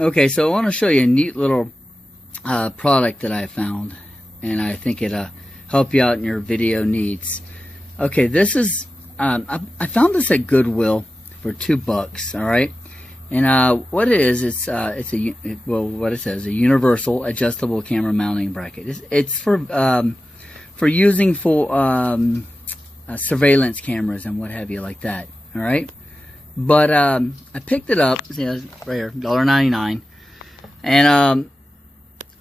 Okay, so I want to show you a neat little product that I found, and I think it'll help you out in your video needs. Okay, this is I found this at Goodwill for $2. All right, and what it is, it's what it says, a universal adjustable camera mounting bracket. It's for using for surveillance cameras and what have you like that. All right. But I picked it up, see, right here, $1.99, and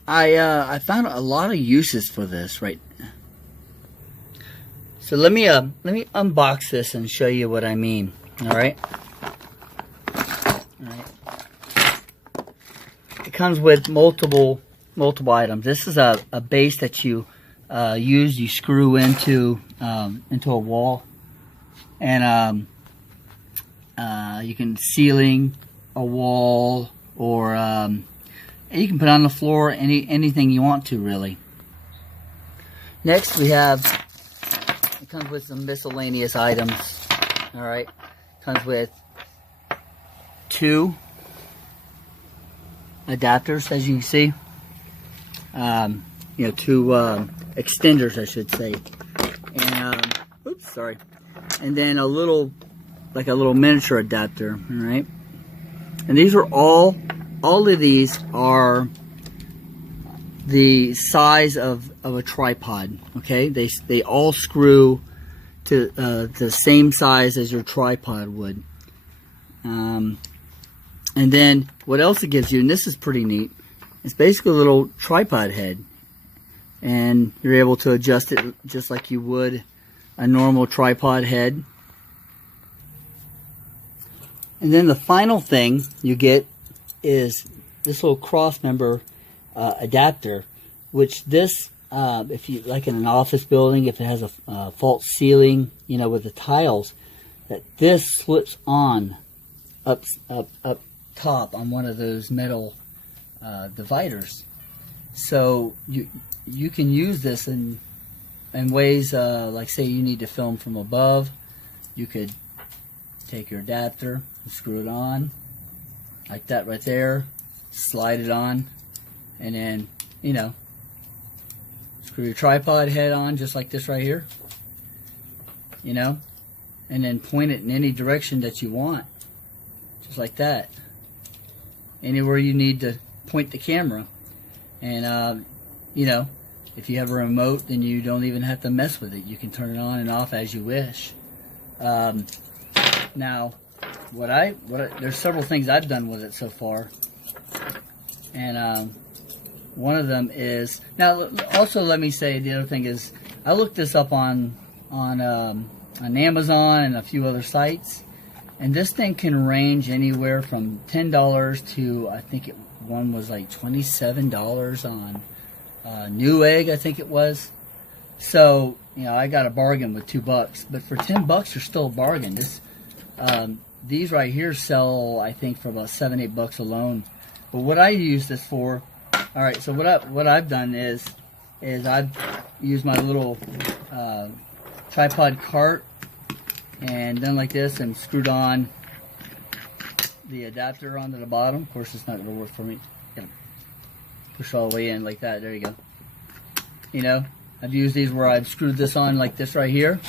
I found a lot of uses for this, right? So let me unbox this and show you what I mean. All right. It comes with multiple items. This is a base that you you screw into a wall, and you can ceiling a wall, or you can put on the floor anything you want to, really. Next we have, it comes with some miscellaneous items. All right, comes with 2 adapters, as you can see. You know, 2 extenders, I should say, and oops, sorry, and then a little miniature adapter. All right, and these are all of these are the size of a tripod. Okay, they all screw to the same size as your tripod would. And then what else it gives you, and this is pretty neat, it's basically a little tripod head, and you're able to adjust it just like you would a normal tripod head. And then the final thing you get is this little cross member adapter, which this, if you like in an office building, if it has a false ceiling, you know, with the tiles, that this slips on up top on one of those metal dividers. So you can use this in ways like, say you need to film from above. You could take your adapter and screw it on like that right there, slide it on, and then, you know, screw your tripod head on just like this right here, you know, and then point it in any direction that you want, just like that, anywhere you need to point the camera. And you know, if you have a remote, then you don't even have to mess with it. You can turn it on and off as you wish. Now, there's several things I've done with it so far, and one of them is, now also let me say, the other thing is, I looked this up on Amazon and a few other sites, and this thing can range anywhere from $10 to, I think one was like $27 on Newegg, I think it was. So, you know, I got a bargain with $2, but for $10 you're still a bargain. These right here sell, I think, for about $7, $8 alone. But what I use this for, all right, so what I've done is I've used my little tripod cart and done like this and screwed on the adapter onto the bottom. Of course, it's not going to work for me. Push all the way in like that. There you go. You know, I've used these where I've screwed this on like this right here,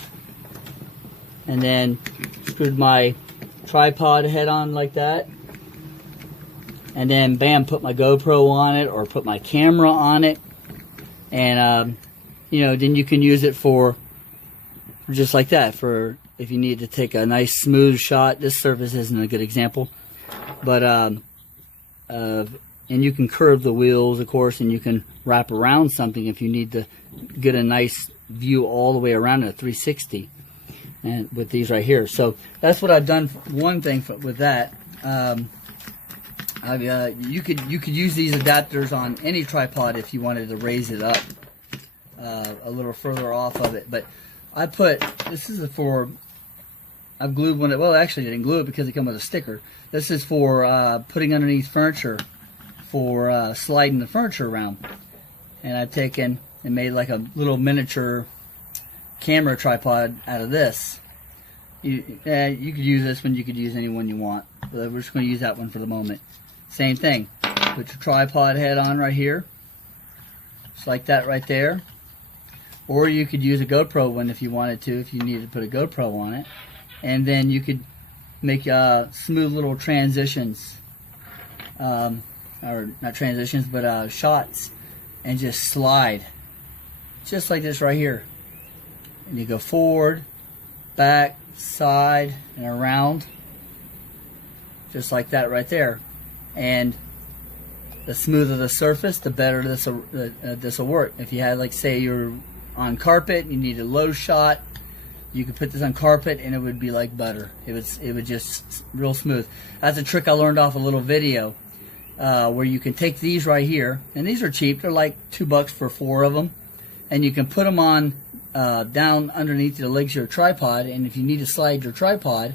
and then screwed my tripod head on like that, and then bam, put my GoPro on it or put my camera on it, and you know, then you can use it for just like that, for if you need to take a nice smooth shot. This surface isn't a good example, but and you can curve the wheels, of course, and you can wrap around something if you need to get a nice view all the way around at 360, and with these right here. So that's what I've done. One thing with that, you could use these adapters on any tripod if you wanted to raise it up a little further off of it. But I put, this is for, I've glued one. Well, actually, I didn't glue it because it comes with a sticker. This is for putting underneath furniture, for sliding the furniture around. And I've taken and made like a little miniature camera tripod out of this. You could use this one, you could use any one you want, but we're just going to use that one for the moment. Same thing. Put your tripod head on right here, just like that right there. Or you could use a GoPro one if you wanted to, if you needed to put a GoPro on it. And then you could make smooth little transitions, or not transitions, but shots, and just slide, just like this right here. And you go forward, back, side, and around, just like that right there. And the smoother the surface, the better this will work. If you had, like, say you're on carpet, you need a low shot, you could put this on carpet and it would be like butter. It would just real smooth. That's a trick I learned off a little video, where you can take these right here, and these are cheap. They're like $2 for 4 of them, and you can put them on down underneath the legs of your tripod. And if you need to slide your tripod,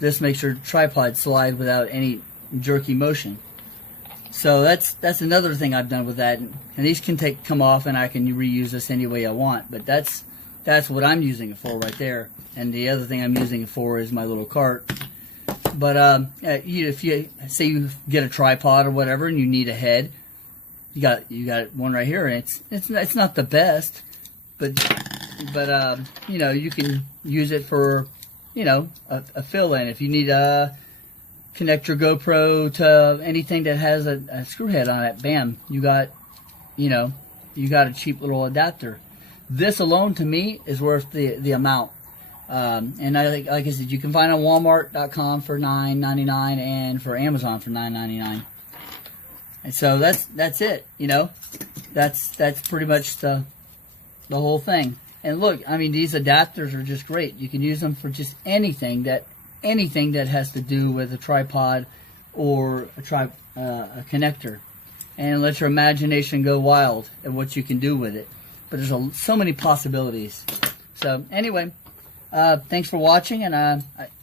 this makes your tripod slide without any jerky motion. So that's another thing I've done with that. And these can come off, and I can reuse this any way I want. But that's what I'm using it for right there. And the other thing I'm using it for is my little cart. But if you say you get a tripod or whatever, and you need a head, you got one right here, and it's not the best, but you know, you can use it for, you know, a fill-in. If you need connect your GoPro to anything that has a screw head on it, bam, you got a cheap little adapter. This alone, to me, is worth the amount. And like I said, you can find it on Walmart.com for $9.99 and for Amazon for $9.99. And so that's it. You know, that's pretty much the whole thing. And look, I mean, these adapters are just great. You can use them for just anything that has to do with a tripod or a connector, and let your imagination go wild at what you can do with it. But there's so many possibilities. So anyway, thanks for watching, and I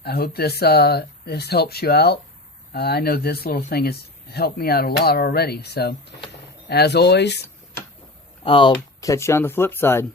hope this helps you out. I know this little thing has helped me out a lot already. So as always, I'll catch you on the flip side.